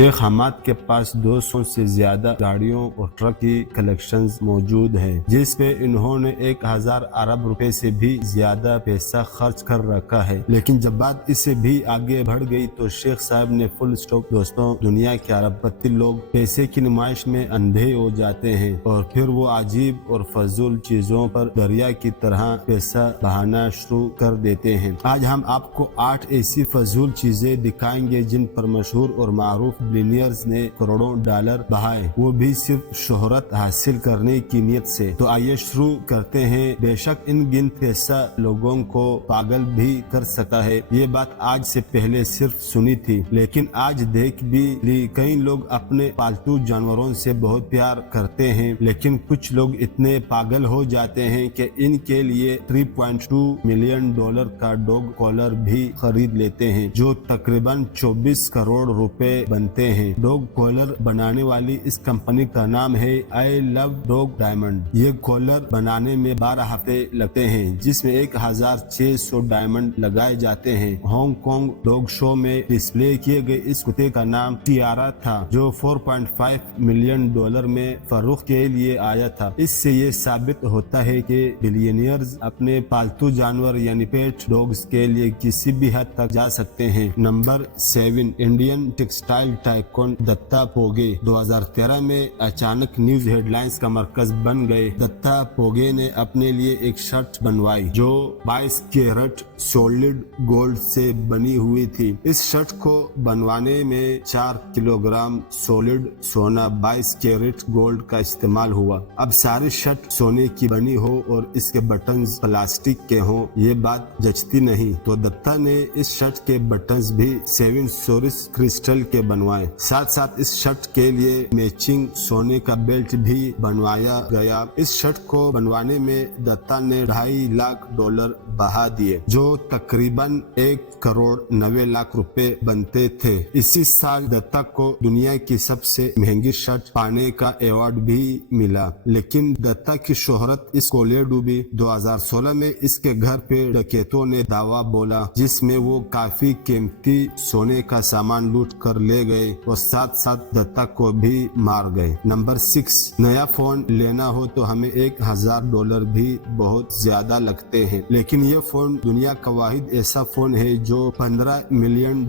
शेख हमाद के पास 200 से ज्यादा गाड़ियों और ट्रक की कलेक्शंस मौजूद हैं, जिस पे इन्होंने 1000 अरब रुपए से भी ज्यादा पैसा खर्च कर रखा है। लेकिन जब बात इससे भी आगे बढ़ गई तो शेख साहब ने फुल स्टॉप। दोस्तों, दुनिया के अरबपति लोग पैसे की नुमाइश में अंधे हो जाते हैं और फिर वो अजीब और फजूल चीजों पर दरिया की तरह पैसा बहाना शुरू कर देते हैं। आज हम आपको 8 ऐसी फजूल चीजें दिखाएंगे जिन पर मशहूर और मारूफ बिलियनियर्स ने करोड़ों डॉलर बहाए, वो भी सिर्फ शोहरत हासिल करने की नीयत से। तो आइए शुरू करते हैं। बेशक इन गिनत पैसा लोगों को पागल भी कर सकता है, ये बात आज से पहले सिर्फ सुनी थी, लेकिन आज देख भी ली। कई लोग अपने पालतू जानवरों से बहुत प्यार करते हैं, लेकिन कुछ लोग इतने पागल हो जाते हैं कि इनके लिए $3.2 मिलियन का डॉग कॉलर भी खरीद लेते हैं, जो तकरीबन 24 करोड़ रुपए बनते हैं। डॉग कॉलर बनाने वाली इस कंपनी का नाम है आई लव डॉग डायमंड। ये कॉलर बनाने में 12 हफ्ते लगते हैं, जिसमें 1600 डायमंड लगाए जाते हैं। हांगकांग डॉग शो में डिस्प्ले किए गए इस कुत्ते का नाम टियारा था, जो $4.5 मिलियन में फरोख्त के लिए आया था। इससे ये साबित होता है कि बिलियनियर्स अपने पालतू जानवर यानी पेट डॉग्स के लिए किसी भी हद तक जा सकते हैं। Number 7, Indian textile tycoon Datta पोगे 2013 में अचानक न्यूज हेडलाइंस का मरकज बन गए। दत्ता पोगे ने अपने लिए एक शर्ट बनवाई जो 22 कैरेट सॉलिड गोल्ड से बनी हुई थी। इस शर्ट को बनवाने में 4 किलोग्राम सॉलिड सोना 22 कैरेट गोल्ड का इस्तेमाल हुआ। अब सारी शर्ट सोने की बनी हो और इसके बटन्स प्लास्टिक के हों, ये बात जचती नहीं। तो दत्ता ने इस शर्ट के बटन्स भी 7 सोरिस क्रिस्टल के बनवाए। साथ साथ इस शर्ट के लिए मैचिंग सोने का बेल्ट भी बनवाया गया। इस शर्ट को बनवाने में दत्ता ने $2.5 लाख बहा दिए, जो तकरीबन 1,90,00,000 रुपए बनते थे। इसी साल दत्ता को दुनिया की सबसे महंगी शर्ट पाने का अवार्ड भी मिला, लेकिन दत्ता की शोहरत इसको ले डूबी। 2016 में इसके घर पे डकैतों ने दावा बोला, जिसमें वो काफी कीमती सोने का सामान लूट कर ले गए और साथ साथ दत्ता को भी मार गए। नंबर 6, नया फोन लेना हो तो हमें $1,000 भी बहुत ज्यादा लगते हैं, लेकिन ये फोन दुनिया का वाहिद ऐसा फोन है जो $15 मिलियन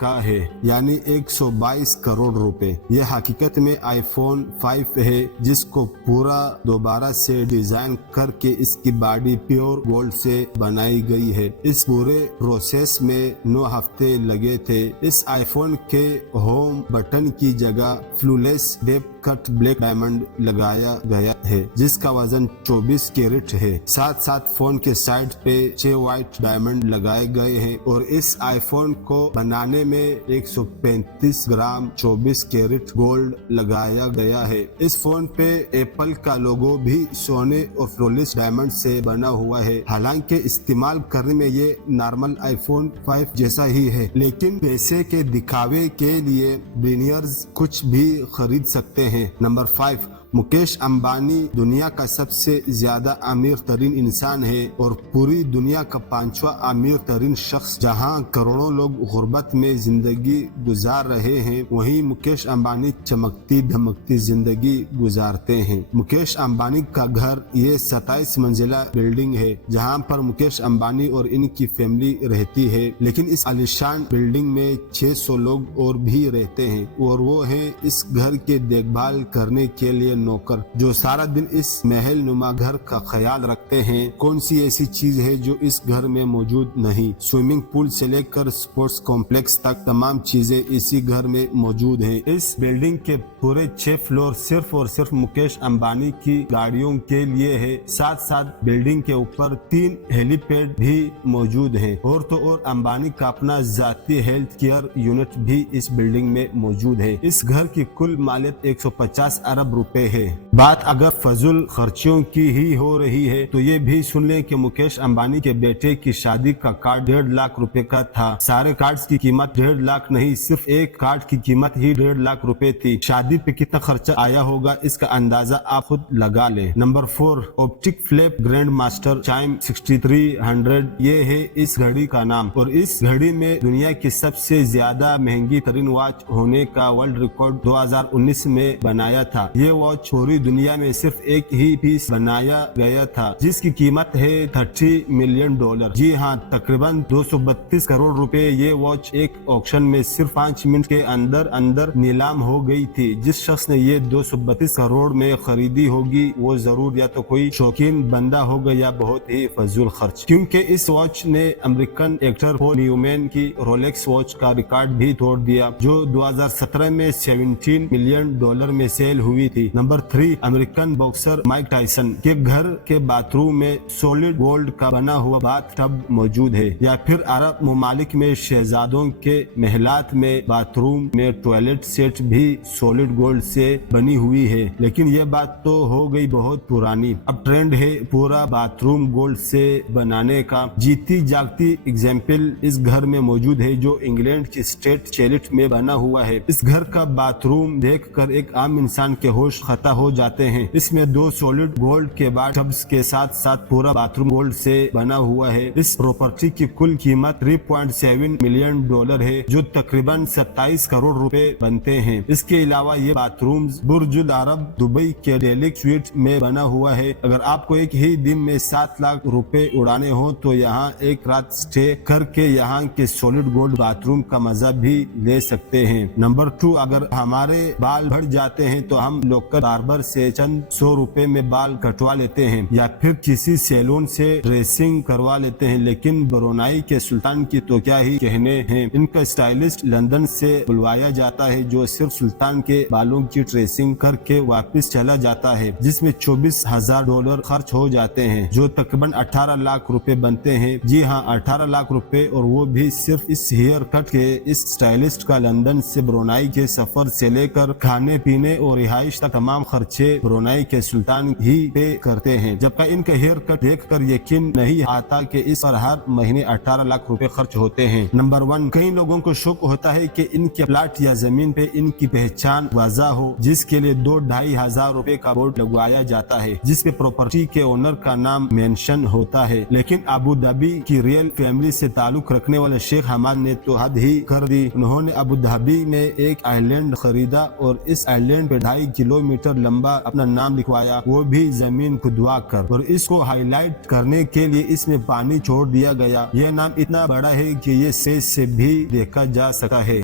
का है, यानी 122 करोड़ रुपए। ये हकीकत में आईफोन 5 है, जिसको पूरा दोबारा से डिजाइन करके इसकी बॉडी प्योर गोल्ड से बनाई गई है। इस पूरे प्रोसेस में 9 हफ्ते लगे थे। इस आईफोन के होम बटन की जगह फ्लूलेस डेप कट ब्लैक डायमंड लगाया गया है, जिसका वजन 24 कैरेट है। साथ साथ फोन के साइड पे 6 व्हाइट डायमंड लगाए गए हैं और इस आईफोन को बनाने में 135 ग्राम 24 कैरेट गोल्ड लगाया गया है। इस फोन पे एप्पल का लोगो भी सोने और फ्लोलेस डायमंड से बना हुआ है। हालांकि इस्तेमाल करने में ये नॉर्मल आईफोन 5 जैसा ही है, लेकिन पैसे के दिखावे के लिए बिलियनियर्स कुछ भी खरीद सकते हैं। नंबर 5, मुकेश अंबानी दुनिया का सबसे ज्यादा अमीर तरीन इंसान है और पूरी दुनिया का 5वां अमीर तरीन शख्स। जहां करोड़ों लोग गुर्बत में जिंदगी गुजार रहे हैं, वहीं मुकेश अंबानी चमकती धमकती जिंदगी गुजारते हैं। मुकेश अंबानी का घर ये 27 मंजिला बिल्डिंग है, जहां पर मुकेश अंबानी और इनकी फैमिली रहती है। लेकिन इस आलीशान बिल्डिंग में 600 लोग और भी रहते हैं और वो है इस घर के देखभाल करने के लिए नौकर, जो सारा दिन इस महल नुमा घर का ख्याल रखते हैं। कौन सी ऐसी चीज है जो इस घर में मौजूद नहीं? स्विमिंग पूल से लेकर स्पोर्ट्स कॉम्प्लेक्स तक तमाम चीजें इसी घर में मौजूद हैं। इस बिल्डिंग के पूरे 6 फ्लोर सिर्फ और सिर्फ मुकेश अंबानी की गाड़ियों के लिए है। साथ साथ बिल्डिंग के ऊपर 3 हेलीपैड भी मौजूद है और तो और अंबानी का अपना जाती हेल्थ केयर यूनिट भी इस बिल्डिंग में मौजूद है। इस घर की कुल मालियत 150 अरब रुपए ہے۔ بات اگر فضول خرچیوں کی ہی ہو رہی ہے تو یہ بھی سن لیں کہ مکیش امبانی کے بیٹے کی شادی کا کارڈ 1.5 لاکھ روپے کا تھا۔ سارے کارڈز کی قیمت 1.5 لاکھ نہیں، صرف ایک کارڈ کی قیمت ہی 1.5 لاکھ روپے تھی۔ شادی پہ کتنا خرچہ آیا ہوگا اس کا اندازہ آپ خود لگا لیں۔ Number 4، optic flip grand master chime 6300، یہ ہے اس گھڑی کا نام، اور اس گھڑی میں دنیا کی سب سے زیادہ مہنگی ترین واچ ہونے کا ورلڈ ریکارڈ 2019 میں بنایا تھا۔ یہ واچ پوری دنیا میں صرف ایک ہی پیس بنایا گیا تھا جس کی قیمت ہے $30 ملین۔ جی ہاں، تقریباً 232 کروڑ روپے یہ واچ ایک آکشن میں صرف 5 منٹ کے اندر نیلام ہو گئی تھی۔ جس شخص نے یہ 232 کروڑ میں خریدی ہوگی وہ ضرور یا تو کوئی شوقین بندہ ہوگا یا بہت ہی فضول خرچ، کیونکہ اس واچ نے امریکن ایکٹر پول نیومین کی رولیکس واچ کا ریکارڈ بھی توڑ دیا جو 2017 میں $17 ملین میں سیل ہوئی تھی۔ Number 3، American boxer mic Tyson کے گھر کے باتھ روم میں سولڈ گولڈ کا بنا ہوا باتھ ٹب موجود ہے، یا پھر عرب ممالک میں شہزادوں کے محلات میں باتھ روم میں ٹوائلٹ سیٹ بھی سولڈ گولڈ سے بنی ہوئی ہے، لیکن یہ بات تو ہو گئی بہت پرانی۔ اب ٹرینڈ ہے پورا باتھ روم گولڈ سے بنانے کا۔ جیتی جاگتی اگزامپل اس گھر میں موجود ہے جو انگلینڈ کی اسٹیٹ چیلٹ میں بنا ہوا ہے۔ اس گھر کا باتھ روم دیکھ کر ایک عام انسان کے ہوش خطا ہو جاتے ہیں۔ اس میں 2 سولڈ گولڈ کے باتھ ٹبز کے ساتھ پورا باتھ روم گولڈ سے بنا ہوا ہے۔ اس پراپرٹی کی کل قیمت $3.7 ملین ہے جو تقریباً 27 کروڑ روپے بنتے ہیں۔ اس کے علاوہ یہ باتھ رومز برج العرب دبئی کے ڈیلک سویٹ میں بنا ہوا ہے۔ اگر آپ کو ایک ہی دن میں 7 لاکھ روپے اڑانے ہوں تو یہاں ایک رات سٹے کر کے یہاں کے سولڈ گولڈ باتھ روم کا مزہ بھی لے سکتے ہیں۔ نمبر 2، اگر ہمارے بال بڑھ جاتے ہیں تو ہم لوکل باربر سے چند سو روپے میں بال کٹوا لیتے ہیں یا پھر کسی سیلون سے ڈریسنگ کروا لیتے ہیں، لیکن برونائی کے سلطان کی تو کیا ہی کہنے ہیں۔ ان کا اسٹائلسٹ لندن سے بلوایا جاتا ہے جو صرف سلطان کے بالوں کی ڈریسنگ کر کے واپس چلا جاتا ہے، جس میں $24,000 خرچ ہو جاتے ہیں جو تقریباً 18 لاکھ روپے بنتے ہیں۔ جی ہاں، 18 لاکھ روپے، اور وہ بھی صرف اس ہیئر کٹ کے۔ اس اسٹائلسٹ کا لندن سے برونائی کے سفر سے لے کر کھانے پینے اور رہائش تک تمام خرچے برونائی کے سلطان ہی پے کرتے ہیں، جبکہ ان کا ہیئر کٹ دیکھ کر یقین نہیں آتا کہ اس پر ہر مہینے 18 لاکھ روپے خرچ ہوتے ہیں۔ نمبر 1، کئی لوگوں کو شوق ہوتا ہے کہ ان کے پلاٹ یا زمین پہ ان کی پہچان واضح ہو، جس کے لیے 2-2.5 ہزار روپے کا بورڈ لگوایا جاتا ہے جس پہ پراپرٹی کے اونر کا نام مینشن ہوتا ہے، لیکن ابو ظہبی کی ریئل فیملی سے تعلق رکھنے والے شیخ حماد نے تو حد ہی کر دی۔ انہوں نے ابو ظہبی میں ایک آئی لینڈ خریدا اور اس آئی لینڈ پہ 2.5 کلومیٹر لمبا اپنا نام لکھوایا، وہ بھی زمین کھدوا کر، اور اس کو ہائی لائٹ کرنے کے لیے اس میں پانی چھوڑ دیا گیا۔ یہ نام اتنا بڑا ہے کہ یہ سیج سے بھی دیکھا جا سکتا ہے۔